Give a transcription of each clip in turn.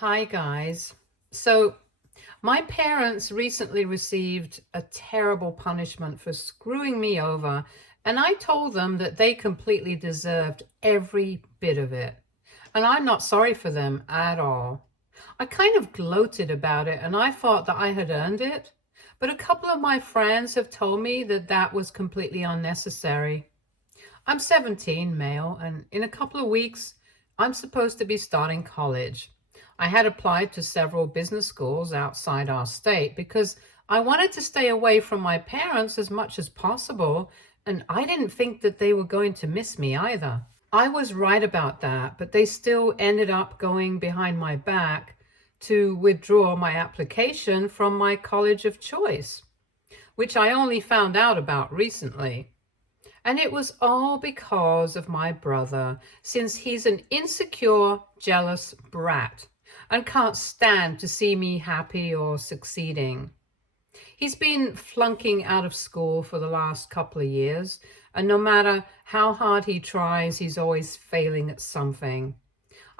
Hi, guys. So, my parents recently received a terrible punishment for screwing me over, and I told them that they completely deserved every bit of it. And I'm not sorry for them at all. I kind of gloated about it, and I thought that I had earned it. But a couple of my friends have told me that that was completely unnecessary. I'm 17, male, and in a couple of weeks, I'm supposed to be starting college. I had applied to several business schools outside our state because I wanted to stay away from my parents as much as possible, and I didn't think that they were going to miss me either. I was right about that, but they still ended up going behind my back to withdraw my application from my college of choice, which I only found out about recently. And it was all because of my brother, since he's an insecure, jealous brat and can't stand to see me happy or succeeding. He's been flunking out of school for the last couple of years, and no matter how hard he tries, he's always failing at something.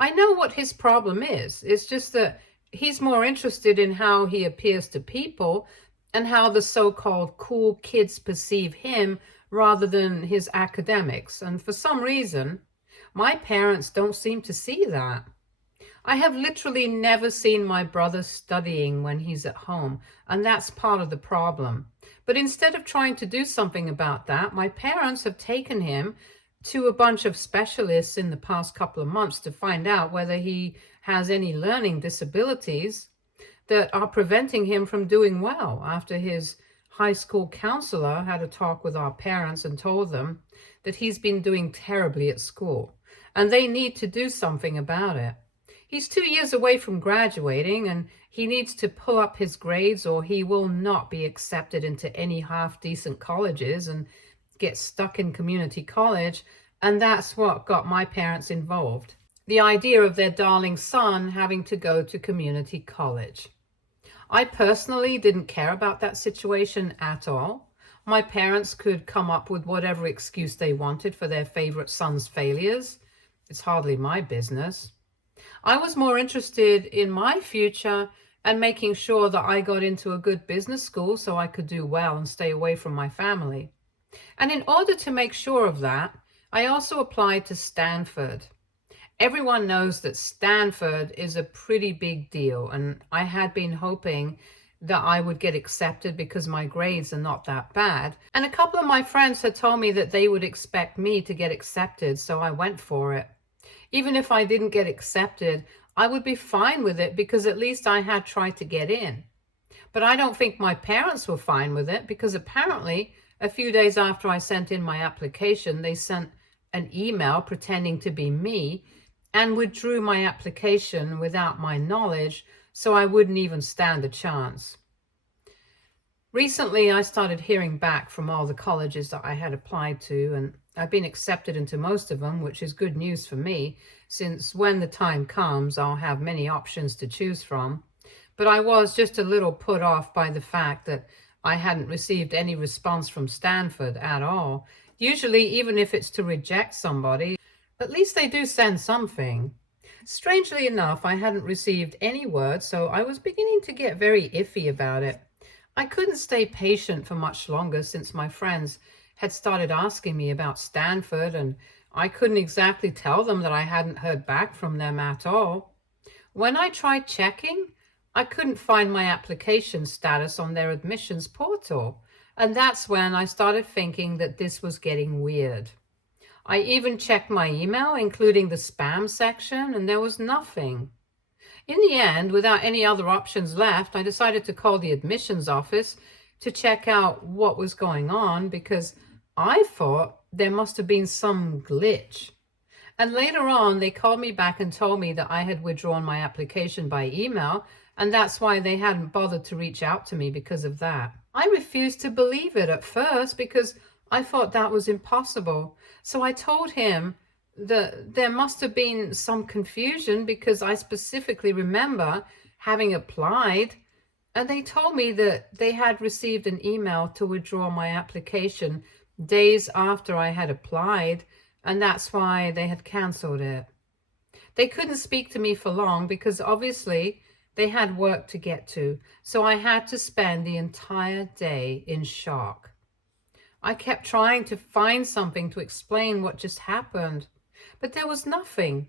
I know what his problem is. It's just that he's more interested in how he appears to people and how the so-called cool kids perceive him rather than his academics. And for some reason, my parents don't seem to see that. I have literally never seen my brother studying when he's at home, and that's part of the problem. But instead of trying to do something about that, my parents have taken him to a bunch of specialists in the past couple of months to find out whether he has any learning disabilities that are preventing him from doing well after his high school counselor had a talk with our parents and told them that he's been doing terribly at school and they need to do something about it. He's 2 years away from graduating and he needs to pull up his grades or he will not be accepted into any half-decent colleges and get stuck in community college. And that's what got my parents involved. The idea of their darling son having to go to community college. I personally didn't care about that situation at all. My parents could come up with whatever excuse they wanted for their favorite son's failures. It's hardly my business. I was more interested in my future and making sure that I got into a good business school so I could do well and stay away from my family. And in order to make sure of that, I also applied to Stanford. Everyone knows that Stanford is a pretty big deal, and I had been hoping that I would get accepted because my grades are not that bad. And a couple of my friends had told me that they would expect me to get accepted, so I went for it. Even if I didn't get accepted, I would be fine with it because at least I had tried to get in. But I don't think my parents were fine with it because apparently a few days after I sent in my application, they sent an email pretending to be me and withdrew my application without my knowledge, so I wouldn't even stand a chance. Recently, I started hearing back from all the colleges that I had applied to, and I've been accepted into most of them, which is good news for me, since when the time comes, I'll have many options to choose from. But I was just a little put off by the fact that I hadn't received any response from Stanford at all. Usually, even if it's to reject somebody, at least they do send something. Strangely enough, I hadn't received any word, so I was beginning to get very iffy about it. I couldn't stay patient for much longer since my friends had started asking me about Stanford, and I couldn't exactly tell them that I hadn't heard back from them at all. When I tried checking, I couldn't find my application status on their admissions portal, and that's when I started thinking that this was getting weird. I even checked my email, including the spam section, and there was nothing. In the end, without any other options left, I decided to call the admissions office to check out what was going on because I thought there must have been some glitch. And later on, they called me back and told me that I had withdrawn my application by email, and that's why they hadn't bothered to reach out to me because of that. I refused to believe it at first because I thought that was impossible. So I told him that there must have been some confusion because I specifically remember having applied, and they told me that they had received an email to withdraw my application days after I had applied, and that's why they had canceled it. They couldn't speak to me for long because obviously they had work to get to, so I had to spend the entire day in shock. I kept trying to find something to explain what just happened, but there was nothing.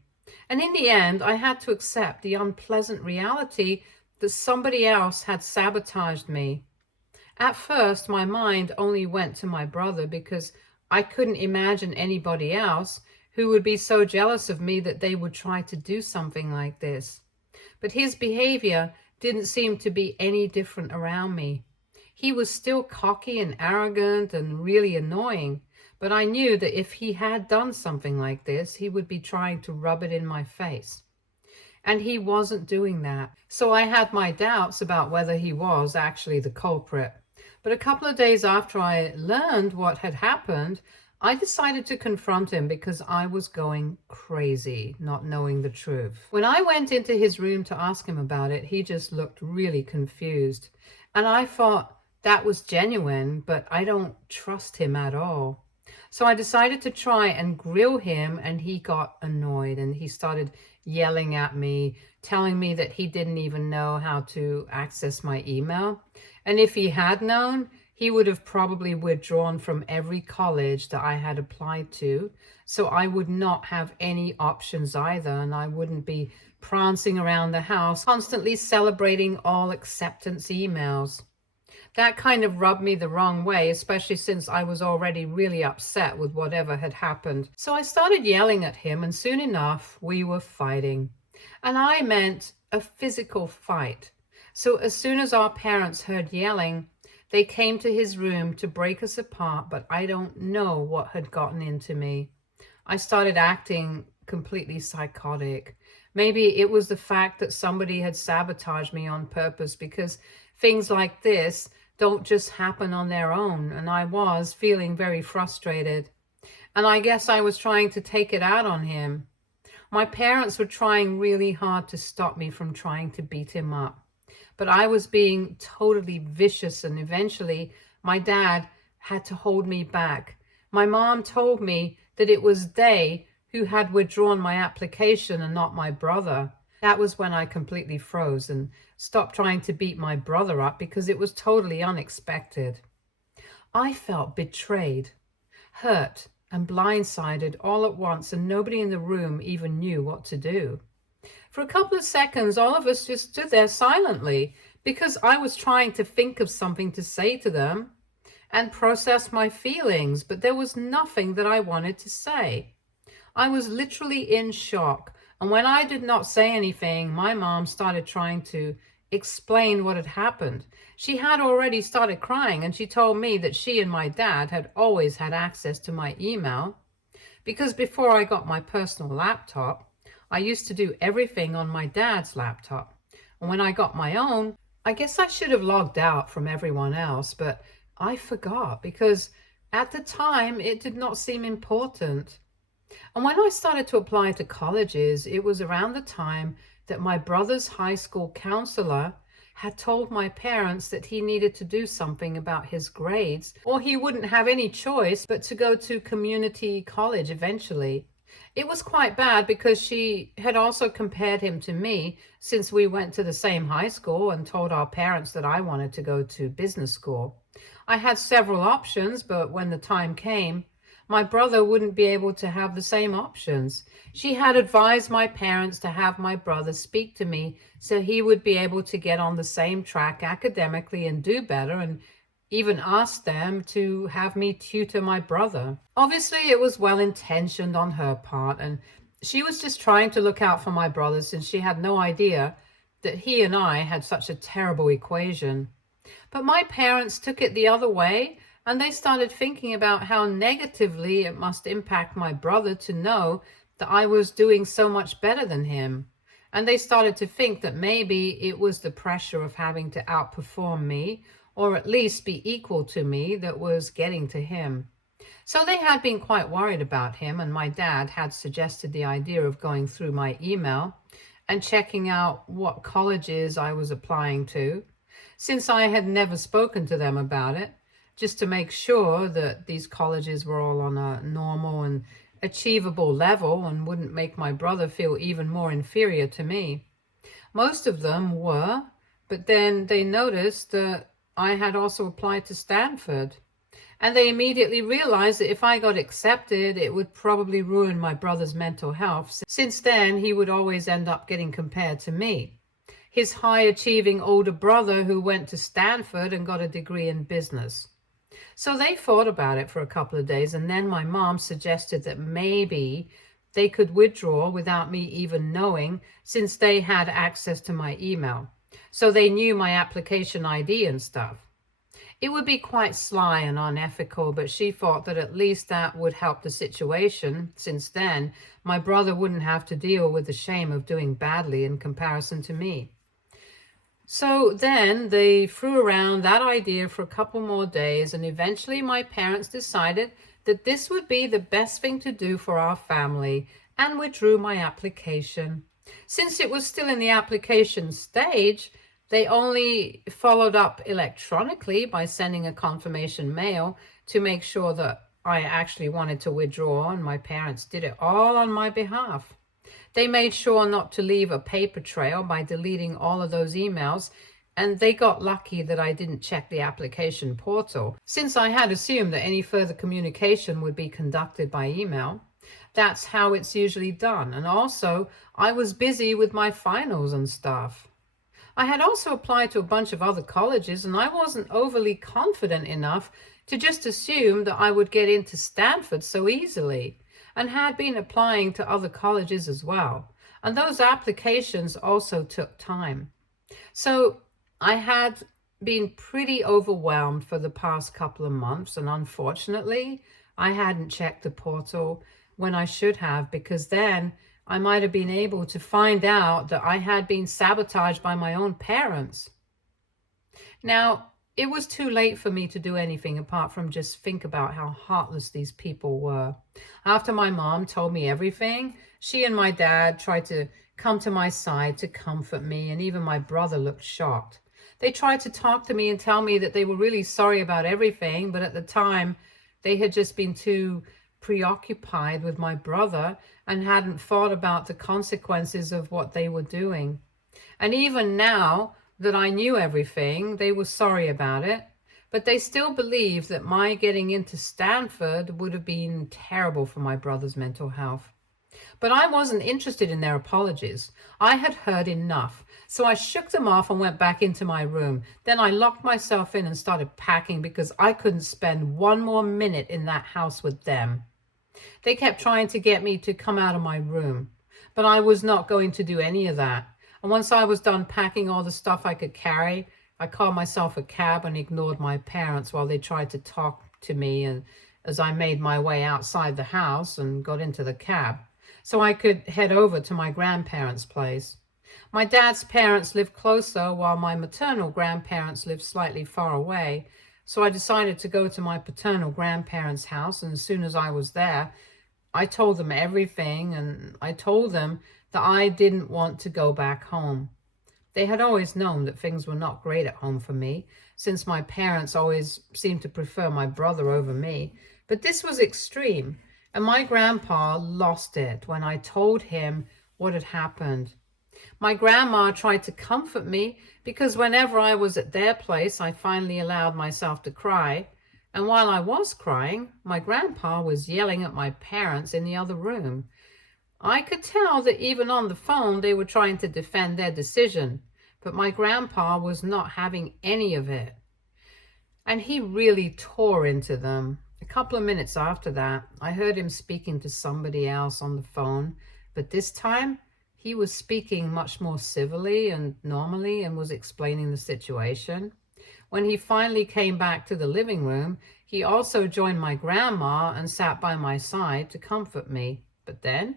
And in the end, I had to accept the unpleasant reality that somebody else had sabotaged me. At first, my mind only went to my brother because I couldn't imagine anybody else who would be so jealous of me that they would try to do something like this. But his behavior didn't seem to be any different around me. He was still cocky and arrogant and really annoying, but I knew that if he had done something like this, he would be trying to rub it in my face. And he wasn't doing that. So I had my doubts about whether he was actually the culprit. But a couple of days after I learned what had happened, I decided to confront him because I was going crazy, not knowing the truth. When I went into his room to ask him about it, he just looked really confused. And I thought that was genuine, but I don't trust him at all. So I decided to try and grill him, and he got annoyed and he started yelling at me, telling me that he didn't even know how to access my email. And if he had known, he would have probably withdrawn from every college that I had applied to. So I would not have any options either, and I wouldn't be prancing around the house, constantly celebrating all acceptance emails. That kind of rubbed me the wrong way, especially since I was already really upset with whatever had happened. So I started yelling at him, and soon enough, we were fighting. And I meant a physical fight. So as soon as our parents heard yelling, they came to his room to break us apart, but I don't know what had gotten into me. I started acting completely psychotic. Maybe it was the fact that somebody had sabotaged me on purpose, because things like this don't just happen on their own, and I was feeling very frustrated. And I guess I was trying to take it out on him. My parents were trying really hard to stop me from trying to beat him up, but I was being totally vicious, and eventually my dad had to hold me back. My mom told me that it was they who had withdrawn my application and not my brother. That was when I completely froze and stopped trying to beat my brother up because it was totally unexpected. I felt betrayed, hurt, and blindsided all at once, and nobody in the room even knew what to do. For a couple of seconds, all of us just stood there silently because I was trying to think of something to say to them and process my feelings, but there was nothing that I wanted to say. I was literally in shock. And when I did not say anything, my mom started trying to explain what had happened. She had already started crying, and she told me that she and my dad had always had access to my email because before I got my personal laptop, I used to do everything on my dad's laptop. And when I got my own, I guess I should have logged out from everyone else, but I forgot because at the time it did not seem important. And when I started to apply to colleges, it was around the time that my brother's high school counselor had told my parents that he needed to do something about his grades, or he wouldn't have any choice but to go to community college eventually. It was quite bad because she had also compared him to me since we went to the same high school, and told our parents that I wanted to go to business school. I had several options, but when the time came, my brother wouldn't be able to have the same options. She had advised my parents to have my brother speak to me so he would be able to get on the same track academically and do better, and even asked them to have me tutor my brother. Obviously, it was well intentioned on her part, and she was just trying to look out for my brother since she had no idea that he and I had such a terrible equation. But my parents took it the other way, and they started thinking about how negatively it must impact my brother to know that I was doing so much better than him. And they started to think that maybe it was the pressure of having to outperform me, or at least be equal to me, that was getting to him. So they had been quite worried about him, and my dad had suggested the idea of going through my email and checking out what colleges I was applying to, since I had never spoken to them about it, just to make sure that these colleges were all on a normal and achievable level and wouldn't make my brother feel even more inferior to me. Most of them were, but then they noticed that I had also applied to Stanford. And they immediately realized that if I got accepted, it would probably ruin my brother's mental health, since then he would always end up getting compared to me, his high-achieving older brother who went to Stanford and got a degree in business. So they thought about it for a couple of days, and then my mom suggested that maybe they could withdraw without me even knowing, since they had access to my email. So they knew my application ID and stuff. It would be quite sly and unethical, but she thought that at least that would help the situation, since then my brother wouldn't have to deal with the shame of doing badly in comparison to me. So then they threw around that idea for a couple more days, and eventually my parents decided that this would be the best thing to do for our family and withdrew my application. Since it was still in the application stage, they only followed up electronically by sending a confirmation mail to make sure that I actually wanted to withdraw, and my parents did it all on my behalf. They made sure not to leave a paper trail by deleting all of those emails, and they got lucky that I didn't check the application portal, since I had assumed that any further communication would be conducted by email. That's how it's usually done, and also I was busy with my finals and stuff. I had also applied to a bunch of other colleges, and I wasn't overly confident enough to just assume that I would get into Stanford so easily, and had been applying to other colleges as well. And those applications also took time. So I had been pretty overwhelmed for the past couple of months, and unfortunately, I hadn't checked the portal when I should have, because then I might have been able to find out that I had been sabotaged by my own parents. Now, it was too late for me to do anything apart from just think about how heartless these people were. After my mom told me everything, she and my dad tried to come to my side to comfort me, and even my brother looked shocked. They tried to talk to me and tell me that they were really sorry about everything, but at the time, they had just been too preoccupied with my brother and hadn't thought about the consequences of what they were doing. And even now that I knew everything, they were sorry about it, but they still believed that my getting into Stanford would have been terrible for my brother's mental health. But I wasn't interested in their apologies. I had heard enough. So I shook them off and went back into my room. Then I locked myself in and started packing, because I couldn't spend one more minute in that house with them. They kept trying to get me to come out of my room, but I was not going to do any of that. And once I was done packing all the stuff I could carry, I called myself a cab and ignored my parents while they tried to talk to me, and as I made my way outside the house and got into the cab, so I could head over to my grandparents' place. My dad's parents lived closer, while my maternal grandparents lived slightly far away. So I decided to go to my paternal grandparents' house, and as soon as I was there, I told them everything, and I told them that I didn't want to go back home. They had always known that things were not great at home for me, since my parents always seemed to prefer my brother over me. But this was extreme, and my grandpa lost it when I told him what had happened. My grandma tried to comfort me, because whenever I was at their place, I finally allowed myself to cry. And while I was crying, my grandpa was yelling at my parents in the other room. I could tell that even on the phone, they were trying to defend their decision, but my grandpa was not having any of it. And he really tore into them. A couple of minutes after that, I heard him speaking to somebody else on the phone, but this time, he was speaking much more civilly and normally and was explaining the situation. When he finally came back to the living room, he also joined my grandma and sat by my side to comfort me. But then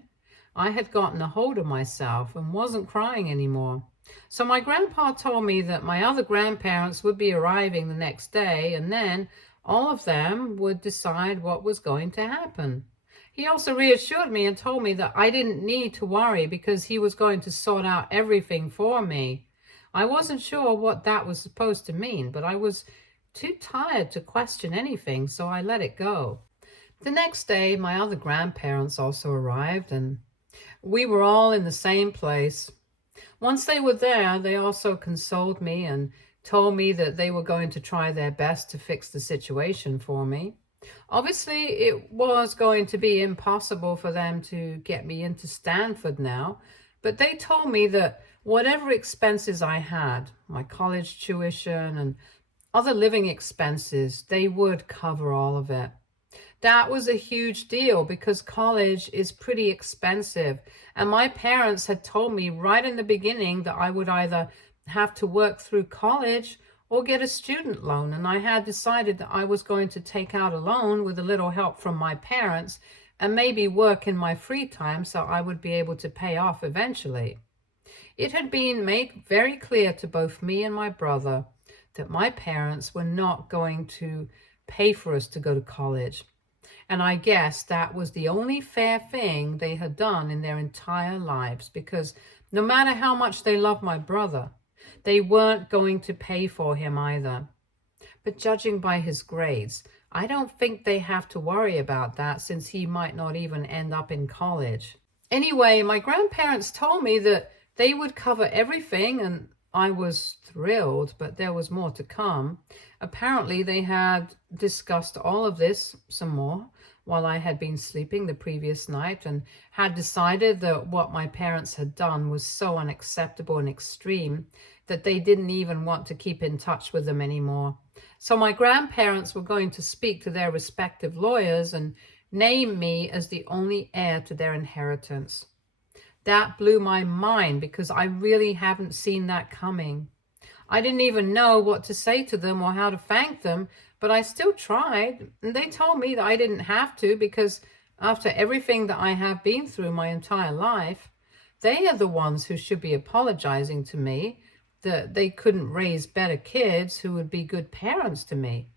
I had gotten a hold of myself and wasn't crying anymore. So my grandpa told me that my other grandparents would be arriving the next day, and then all of them would decide what was going to happen. He also reassured me and told me that I didn't need to worry, because he was going to sort out everything for me. I wasn't sure what that was supposed to mean, but I was too tired to question anything, so I let it go. The next day, my other grandparents also arrived, and we were all in the same place. Once they were there, they also consoled me and told me that they were going to try their best to fix the situation for me. Obviously, it was going to be impossible for them to get me into Stanford now, but they told me that whatever expenses I had, my college tuition and other living expenses, they would cover all of it. That was a huge deal because college is pretty expensive. And my parents had told me right in the beginning that I would either have to work through college or get a student loan. And I had decided that I was going to take out a loan with a little help from my parents and maybe work in my free time so I would be able to pay off eventually. It had been made very clear to both me and my brother that my parents were not going to pay for us to go to college. And I guess that was the only fair thing they had done in their entire lives, because no matter how much they loved my brother, they weren't going to pay for him either. But judging by his grades, I don't think they have to worry about that since he might not even end up in college. Anyway, my grandparents told me that they would cover everything, and I was thrilled, but there was more to come. Apparently, they had discussed all of this some more while I had been sleeping the previous night and had decided that what my parents had done was so unacceptable and extreme that they didn't even want to keep in touch with them anymore. So my grandparents were going to speak to their respective lawyers and name me as the only heir to their inheritance. That blew my mind because I really haven't seen that coming. I didn't even know what to say to them or how to thank them, but I still tried. And they told me that I didn't have to because after everything that I have been through my entire life, they are the ones who should be apologizing to me that they couldn't raise better kids who would be good parents to me.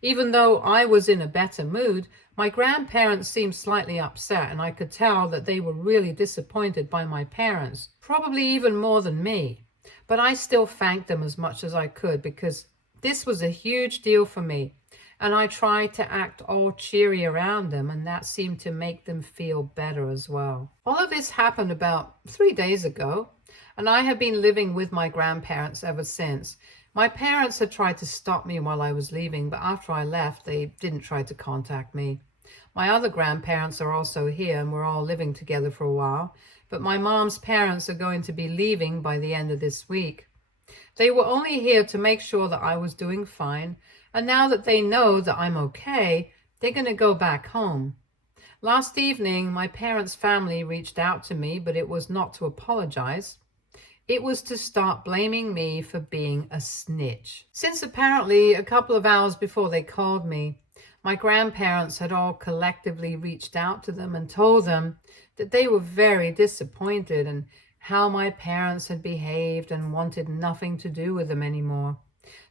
Even though I was in a better mood, my grandparents seemed slightly upset, and I could tell that they were really disappointed by my parents, probably even more than me. But I still thanked them as much as I could because this was a huge deal for me, and I tried to act all cheery around them, and that seemed to make them feel better as well. All of this happened about 3 days ago, and I have been living with my grandparents ever since. My parents had tried to stop me while I was leaving, but after I left, they didn't try to contact me. My other grandparents are also here, and we're all living together for a while, but my mom's parents are going to be leaving by the end of this week. They were only here to make sure that I was doing fine, and now that they know that I'm okay, they're going to go back home. Last evening, my parents' family reached out to me, but it was not to apologize. It was to start blaming me for being a snitch. Since apparently a couple of hours before they called me, my grandparents had all collectively reached out to them and told them that they were very disappointed in how my parents had behaved and wanted nothing to do with them anymore.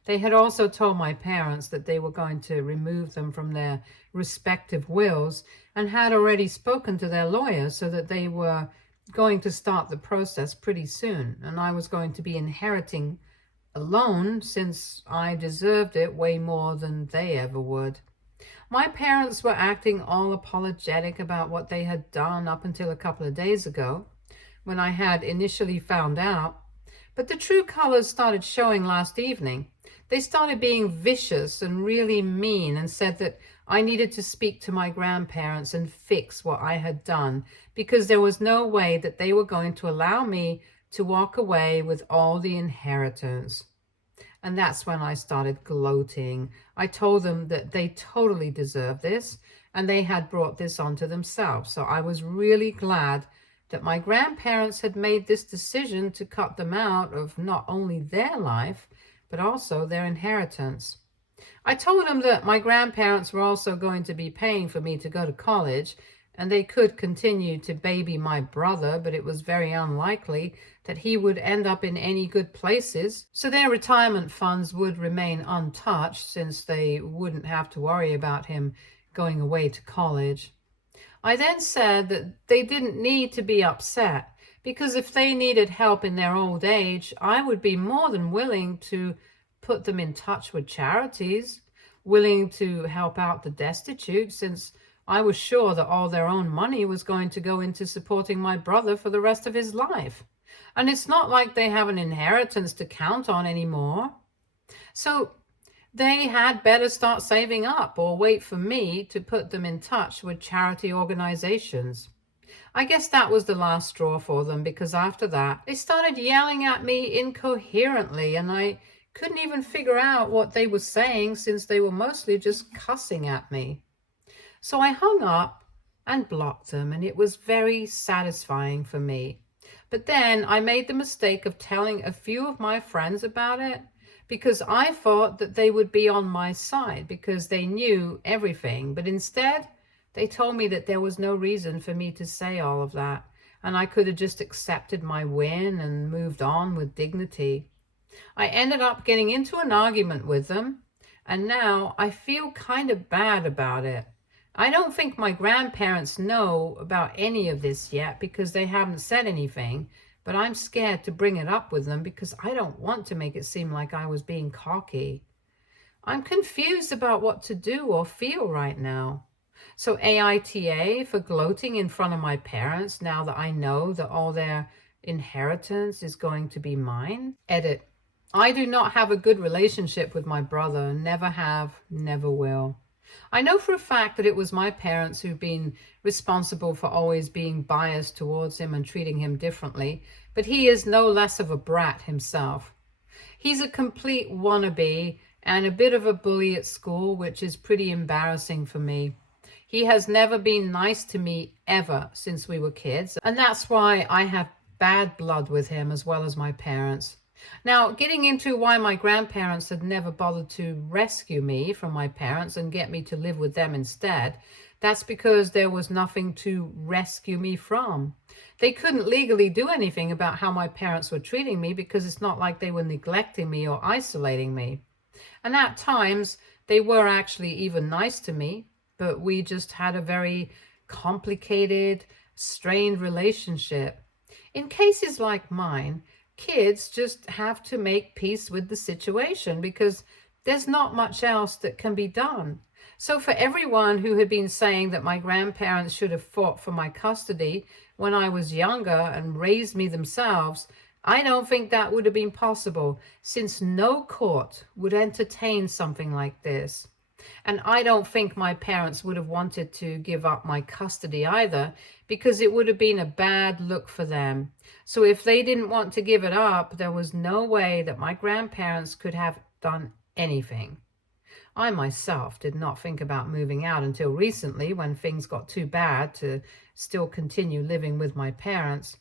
They had also told my parents that they were going to remove them from their respective wills and had already spoken to their lawyers so that they were going to start the process pretty soon, and I was going to be inheriting a loan since I deserved it way more than they ever would. My parents were acting all apologetic about what they had done up until a couple of days ago when I had initially found out, but the true colors started showing last evening. They started being vicious and really mean and said that I needed to speak to my grandparents and fix what I had done because there was no way that they were going to allow me to walk away with all the inheritance. And that's when I started gloating. I told them that they totally deserved this and they had brought this onto themselves. So I was really glad that my grandparents had made this decision to cut them out of not only their life, but also their inheritance. I told them that my grandparents were also going to be paying for me to go to college, and they could continue to baby my brother, but it was very unlikely that he would end up in any good places. So their retirement funds would remain untouched since they wouldn't have to worry about him going away to college. I then said that they didn't need to be upset because if they needed help in their old age, I would be more than willing to put them in touch with charities, willing to help out the destitute, since I was sure that all their own money was going to go into supporting my brother for the rest of his life. And it's not like they have an inheritance to count on anymore. So they had better start saving up or wait for me to put them in touch with charity organizations. I guess that was the last straw for them, because after that, they started yelling at me incoherently, and I couldn't even figure out what they were saying since they were mostly just cussing at me. So I hung up and blocked them, and it was very satisfying for me. But then I made the mistake of telling a few of my friends about it, because I thought that they would be on my side because they knew everything. But instead, they told me that there was no reason for me to say all of that, and I could have just accepted my win and moved on with dignity. I ended up getting into an argument with them, and now I feel kind of bad about it. I don't think my grandparents know about any of this yet because they haven't said anything, but I'm scared to bring it up with them because I don't want to make it seem like I was being cocky. I'm confused about what to do or feel right now. So AITA for gloating in front of my parents now that I know that all their inheritance is going to be mine. Edit. I do not have a good relationship with my brother. Never have, never will. I know for a fact that it was my parents who've been responsible for always being biased towards him and treating him differently, but he is no less of a brat himself. He's a complete wannabe and a bit of a bully at school, which is pretty embarrassing for me. He has never been nice to me ever since we were kids, and that's why I have bad blood with him as well as my parents. Now, getting into why my grandparents had never bothered to rescue me from my parents and get me to live with them instead, that's because there was nothing to rescue me from. They couldn't legally do anything about how my parents were treating me because it's not like they were neglecting me or isolating me. And at times, they were actually even nice to me, but we just had a very complicated, strained relationship. In cases like mine, kids just have to make peace with the situation because there's not much else that can be done. So for everyone who had been saying that my grandparents should have fought for my custody when I was younger and raised me themselves, I don't think that would have been possible, since no court would entertain something like this. And I don't think my parents would have wanted to give up my custody either, because it would have been a bad look for them. So if they didn't want to give it up, there was no way that my grandparents could have done anything. I myself did not think about moving out until recently, when things got too bad to still continue living with my parents,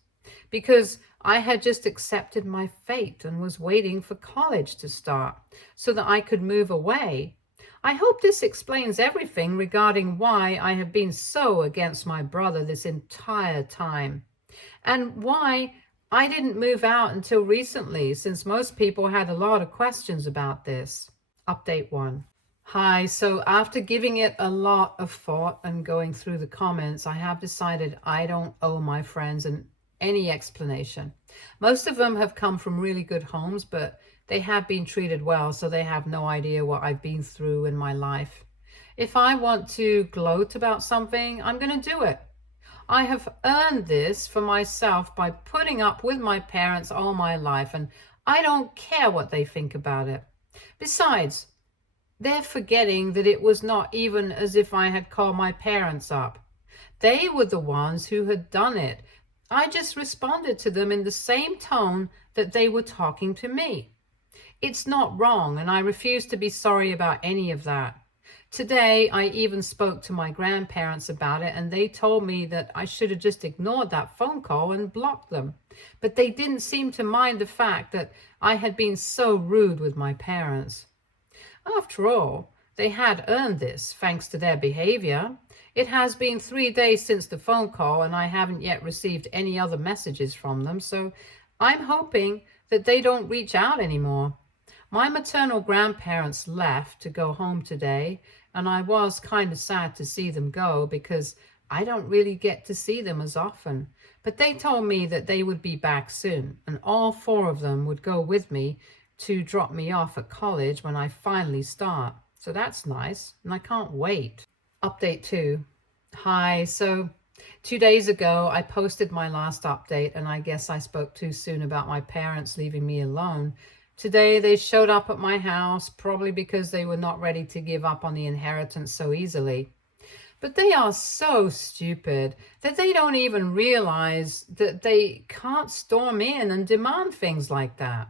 because I had just accepted my fate and was waiting for college to start so that I could move away. I hope this explains everything regarding why I have been so against my brother this entire time, and why I didn't move out until recently, since most people had a lot of questions about this. Update 1. Hi, so after giving it a lot of thought and going through the comments, I have decided I don't owe my friends any explanation. Most of them have come from really good homes, but they have been treated well, so they have no idea what I've been through in my life. If I want to gloat about something, I'm going to do it. I have earned this for myself by putting up with my parents all my life, and I don't care what they think about it. Besides, they're forgetting that it was not even as if I had called my parents up. They were the ones who had done it. I just responded to them in the same tone that they were talking to me. It's not wrong, and I refuse to be sorry about any of that. Today, I even spoke to my grandparents about it, and they told me that I should have just ignored that phone call and blocked them. But they didn't seem to mind the fact that I had been so rude with my parents. After all, they had earned this thanks to their behavior. It has been 3 days since the phone call, and I haven't yet received any other messages from them, so I'm hoping that they don't reach out anymore. My maternal grandparents left to go home today, and I was kind of sad to see them go because I don't really get to see them as often. But they told me that they would be back soon, and all 4 of them would go with me to drop me off at college when I finally start. So that's nice, and I can't wait. Update 2. Hi. So 2 days ago, I posted my last update, and I guess I spoke too soon about my parents leaving me alone. Today, they showed up at my house, probably because they were not ready to give up on the inheritance so easily. But they are so stupid that they don't even realize that they can't storm in and demand things like that,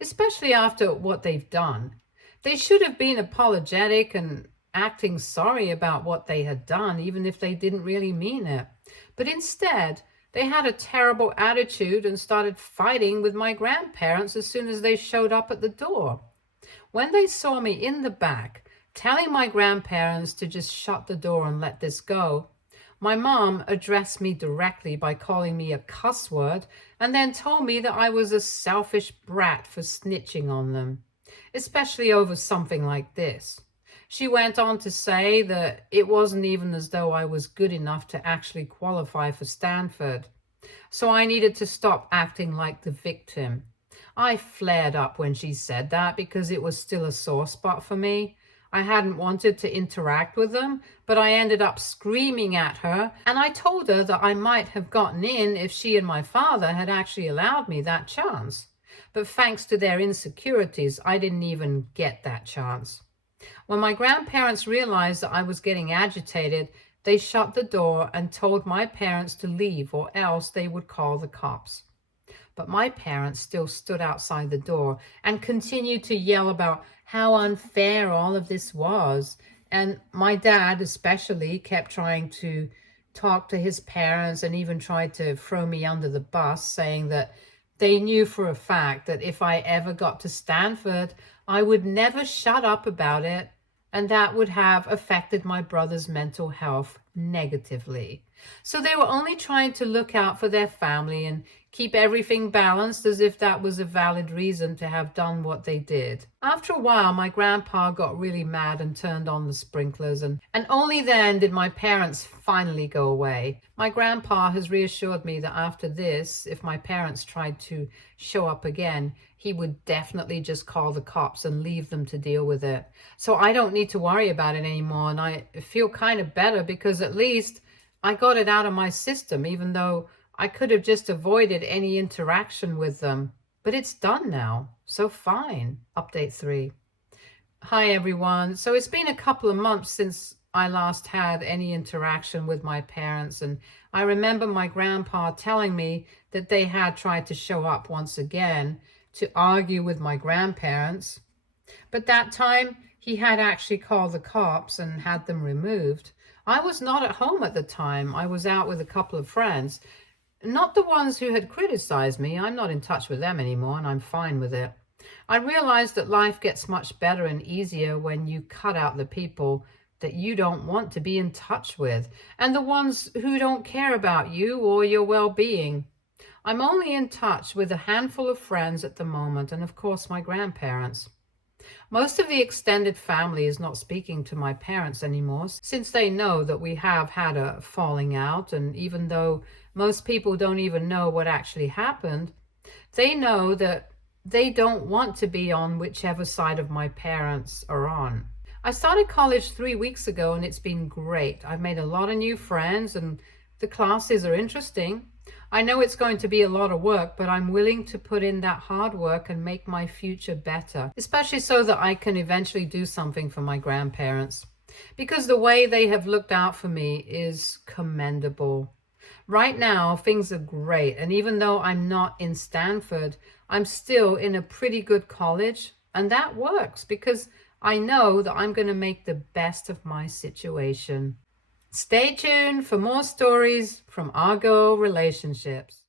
especially after what they've done. They should have been apologetic and acting sorry about what they had done, even if they didn't really mean it. But instead, they had a terrible attitude and started fighting with my grandparents as soon as they showed up at the door. When they saw me in the back, telling my grandparents to just shut the door and let this go, my mom addressed me directly by calling me a cuss word and then told me that I was a selfish brat for snitching on them, especially over something like this. She went on to say that it wasn't even as though I was good enough to actually qualify for Stanford. So I needed to stop acting like the victim. I flared up when she said that because it was still a sore spot for me. I hadn't wanted to interact with them, but I ended up screaming at her, and I told her that I might have gotten in if she and my father had actually allowed me that chance. But thanks to their insecurities, I didn't even get that chance. When my grandparents realized that I was getting agitated, they shut the door and told my parents to leave or else they would call the cops. But my parents still stood outside the door and continued to yell about how unfair all of this was. And my dad especially kept trying to talk to his parents and even tried to throw me under the bus, saying that they knew for a fact that if I ever got to Stanford, I would never shut up about it, and that would have affected my brother's mental health negatively. So they were only trying to look out for their family and keep everything balanced, as if that was a valid reason to have done what they did. After a while, my grandpa got really mad and turned on the sprinklers, and only then did my parents finally go away. My grandpa has reassured me that after this, if my parents tried to show up again, he would definitely just call the cops and leave them to deal with it. So I don't need to worry about it anymore, and I feel kind of better because at least I got it out of my system, even though I could have just avoided any interaction with them. But it's done now, so fine. Update 3. Hi everyone. So it's been a couple of months since I last had any interaction with my parents, and I remember my grandpa telling me that they had tried to show up once again to argue with my grandparents. But that time he had actually called the cops and had them removed. I was not at home at the time. I was out with a couple of friends. Not the ones who had criticized me. I'm not in touch with them anymore, and I'm fine with it. I realized that life gets much better and easier when you cut out the people that you don't want to be in touch with, and the ones who don't care about you or your well-being. I'm only in touch with a handful of friends at the moment, and of course my grandparents. Most of the extended family is not speaking to my parents anymore, since they know that we have had a falling out, and even though most people don't even know what actually happened, they know that they don't want to be on whichever side of my parents are on. I started college 3 weeks ago, and it's been great. I've made a lot of new friends, and the classes are interesting. I know it's going to be a lot of work, but I'm willing to put in that hard work and make my future better, especially so that I can eventually do something for my grandparents, because the way they have looked out for me is commendable. Right now, things are great, and even though I'm not in Stanford, I'm still in a pretty good college, and that works because I know that I'm going to make the best of my situation. Stay tuned for more stories from our girl relationships.